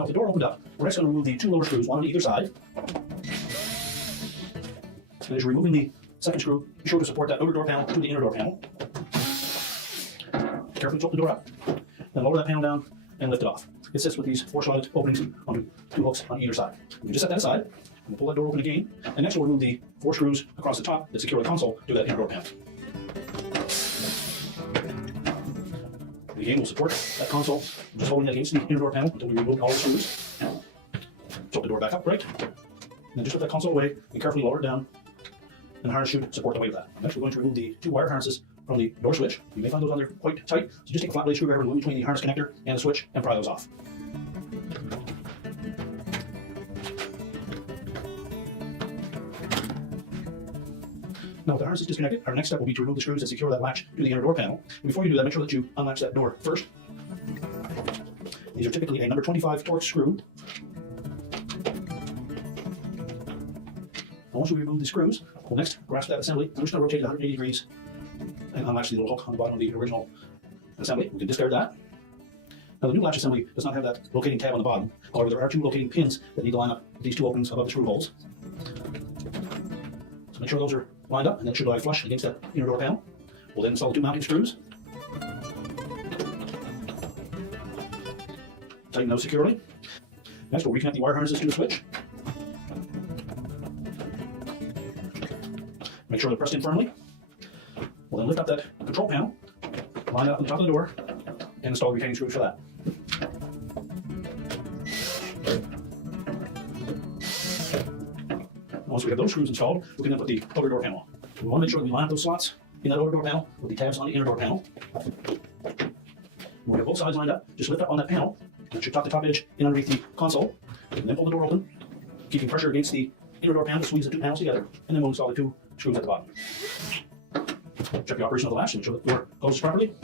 Now, with the door opened up, we're next going to remove the two lower screws, one on either side. And as you're removing the second screw, be sure to support that outer door panel to the inner door panel. Carefully tilt the door up, then lower that panel down and lift it off. It sits with these four slotted openings onto two hooks on either side. You just set that aside, and we'll pull that door open again, and next we'll remove the four screws across the top that secure the console to that inner door panel. Again, we'll support that console, just holding it against the inner door panel until we remove all the screws. Tilt the door back up, right? And then just lift that console away and carefully lower it down, and the harness should support the weight of that. Next, we're going to remove the two wire harnesses from the door switch. You may find those on there quite tight, so just take a flat blade screwdriver and go in between the harness connector and the switch and pry those off. Now, with the harness is disconnected, our next step will be to remove the screws that secure that latch to the inner door panel. And before you do that, make sure that you unlatch that door first. These are typically a number 25 Torx screw. And once we remove the screws, we'll next grasp that assembly. I'm just going to rotate it 180 degrees and unlatch the little hook on the bottom of the original assembly. We can discard that. Now, the new latch assembly does not have that locating tab on the bottom. However, there are two locating pins that need to line up with these two openings above the screw holes. So make sure those are lined up, and that should lie flush against that inner door panel. We'll then install the two mounting screws. Tighten those securely. Next, we'll reconnect the wire harnesses to the switch. Make sure they're pressed in firmly. We'll then lift up that control panel, line it up on the top of the door, and install the retaining screws for that. Once we have those screws installed, we can then put the outer door panel on. We want to make sure that we line up those slots in that outer door panel with the tabs on the inner door panel. When we have both sides lined up, just lift up on that panel, and it should tuck the top edge in underneath the console, and then pull the door open, keeping pressure against the inner door panel to squeeze the two panels together, and then we'll install the two screws at the bottom. Check the operation of the latch to make sure that the door closes properly.